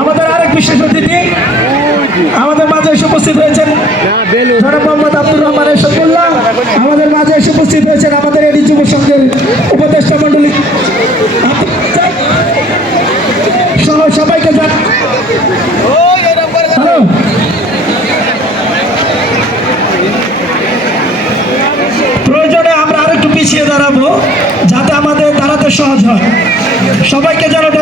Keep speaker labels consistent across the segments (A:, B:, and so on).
A: আমাদের আরেক বিশেষ অতিথি আমাদের মাঝে এসে উপস্থিত হয়েছেন জনাব মোহাম্মদ আব্দুর রহমান শফুল্লাহ আমাদের মাঝে এসে উপস্থিত হয়েছেন আমাদের এডি যুব সংঘের উপদেষ্টা মন্ডলী সবাইকে জানান হ্যালো। প্রয়োজনে আমরা আরেকটু পিছিয়ে দাঁড়াবো যাতে আমাদের দাঁড়াতে সহজ হয়। সবাইকে জানাব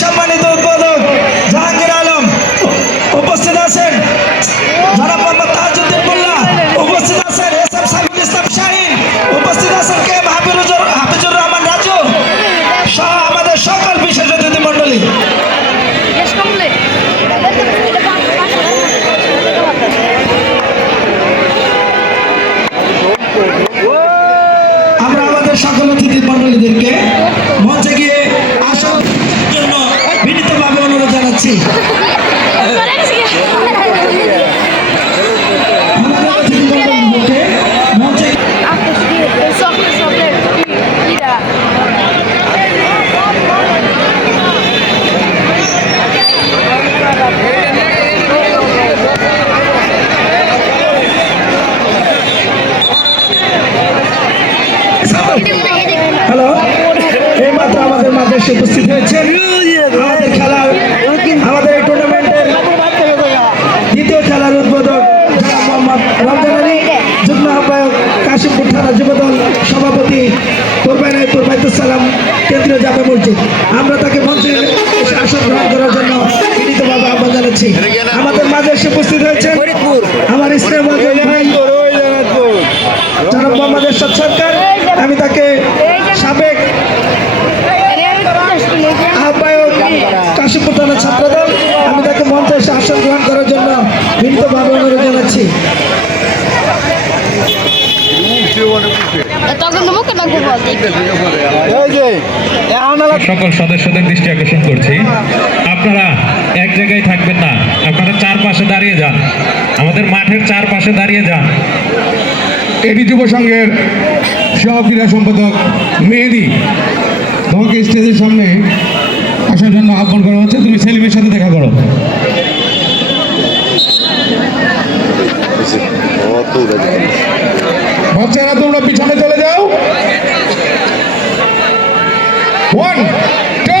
A: সম্মানিত ছাত্রদল আমি তাকে মঞ্চে আসন গ্রহণ করার জন্য বিনীতভাবে অনুরোধ জানাচ্ছি।
B: সকল সদস্যদের দৃষ্টি আকর্ষণ করছি। আপনারা এক জায়গায় থাকবেন না আপনারা চারপাশে দাঁড়িয়ে যান। আমাদের মাঠের চারপাশে দাঁড়িয়ে যান।
C: এডি যুব সংঘের সহ ক্রীড়া সম্পাদক মেহেদি তোমাকে স্টেজের সামনে আসার জন্য আহ্বান করা হচ্ছে, তুমি সেলিমের সাথে দেখা করো। বাচ্চারা, তোমরা পিছনে চলে যাও। ওয়ান টু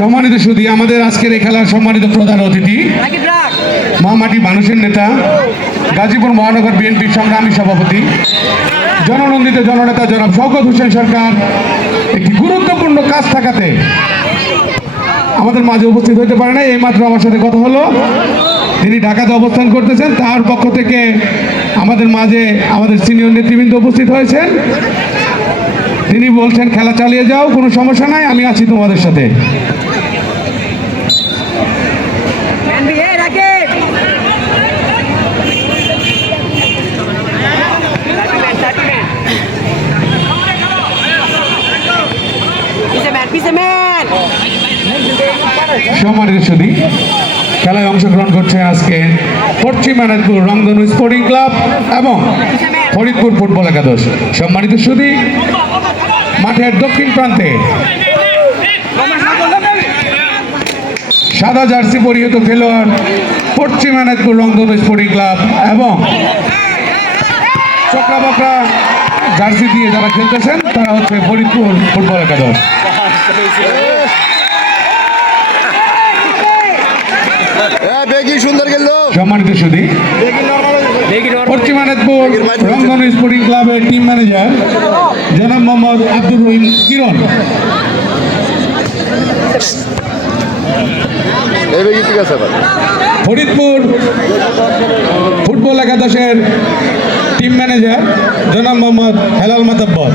C: সম্মানিত সুদী আমাদের আজকের এই খেলার সম্মানিত প্রধান অতিথি। মহামাটি মানুষের নেতা গাজীপুর মহানগর বিএনপির সংগ্রামী সভাপতি জননন্দিত জননেতা জনাব শওকত হোসেন সরকার একটি গুরুত্বপূর্ণ কাজ থাকাতে আমাদের মাঝে উপস্থিত হতে পারে না এই মাত্র আমার সাথে কথা হলো। তিনি ঢাকাতে অবস্থান করতেছেন। তার পক্ষ থেকে আমাদের মাঝে আমাদের সিনিয়র নেতৃবৃন্দ উপস্থিত হয়েছেন। তিনি বলছেন খেলা চালিয়ে যাও কোনো সমস্যা নাই আমি আছি তোমাদের সাথে। সম্মানিত সুদী খেলায় অংশগ্রহণ করছে আজকে পশ্চিম মেদিনীপুর রংধনু স্পোর্টিং ক্লাব এবং ফরিদপুর ফুটবল একাদশ। সম্মানিত সুদী মাঠের দক্ষিণ প্রান্তে সাদা জার্সি পরিহিত খেলোয়াড় পশ্চিম মেদিনীপুর রংধনু স্পোর্টিং ক্লাব এবং চক্রা বকরা জার্সি দিয়ে যারা খেলতেছেন, তারা হচ্ছে ফরিদপুর ফুটবল একাদশ।
D: সুন্দর গেল।
C: সম্মানিত সুদী স্পোর্টিং ক্লাবের টিম ম্যানেজার জনাব মোহাম্মদ আব্দুর রহিম কিরণ। ফরিদপুর ফুটবল একাদশের টিম ম্যানেজার জনাব মোহাম্মদ হেলাল মাতাব্বর।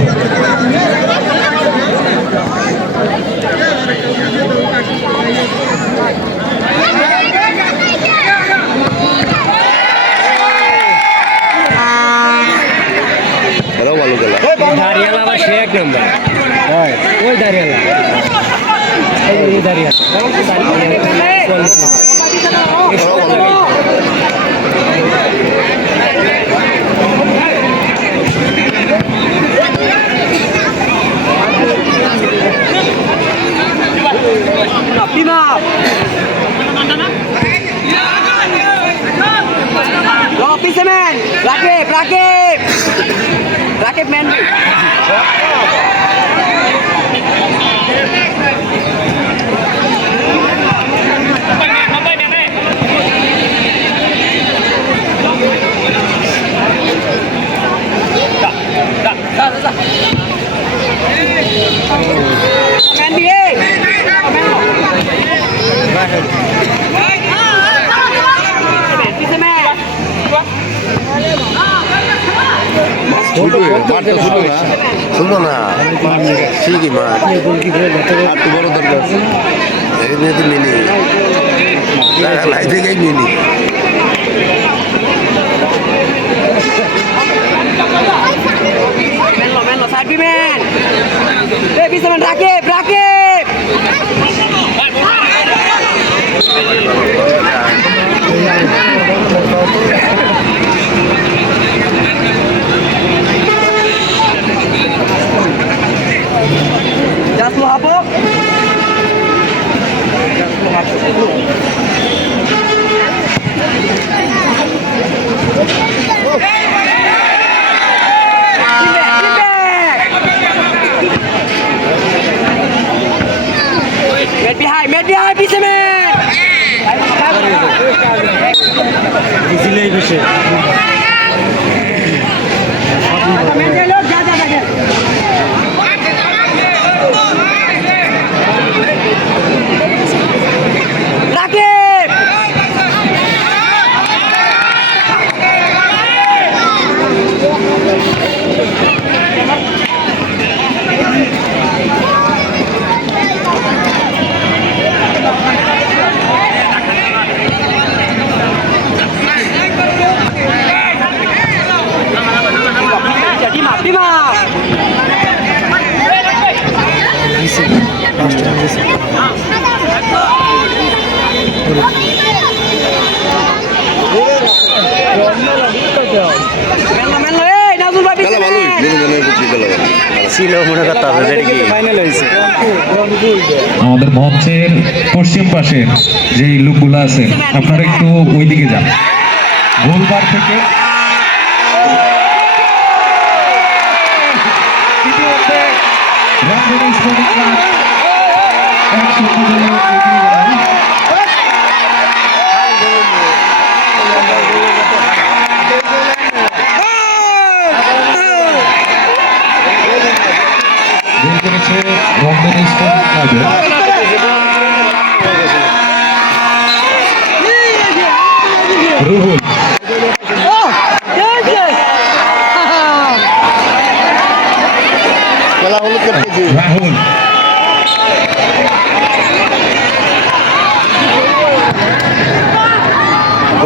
D: ভালো গেল
E: দাঁড়িয়ালা আবার সে এক নম্বর। ওই দাঁড়িয়ালা। ওই
F: Office man, Rakib, Rakib, রাকেট ম্যান Thank
D: you. মাঠটা ছোট না। ছোট না। ঠিকই মাঠ? আর তো বড় দরকার এই নিয়ে তো মিনি লাই থেকেই মিনি
F: man. Hey,
B: আমাদের মঞ্চের পশ্চিম পাশে যে লোকগুলো আছে আপনারা একটু ওইদিকে যান। গোলবার থেকে স্পোর্টিং ক্লাব এক শূন্য গোলে এগিয়ে গেল। গোল করেছে রংধনু স্পোর্টিং ক্লাবের রুহুল।
D: খেলা হলো
G: গোল হলে সেন্টার করে না ও ওই মেরে দিল
B: সুপ্রিয় দর্শক মন্ডলী
D: বড় বল বড় বল দিলে বড় বল
B: এই মুহূর্তে খেলার ফলাফল রংধনী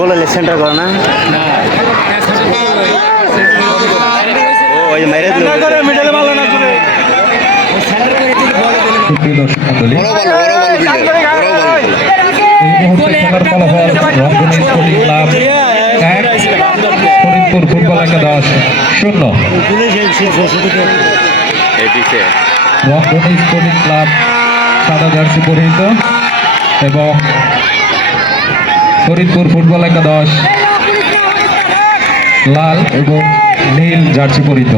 B: স্পোর্টিং ক্লাব এক ফরিদপুর ফুটবল একাদশ শূন্য। রংধনী স্পোর্টিং ক্লাব সাদা জার্সি পরিহিত এবং ফরিদপুর ফুটবল একাদশ। লাল এবং নীল জার্সি পরিহিত।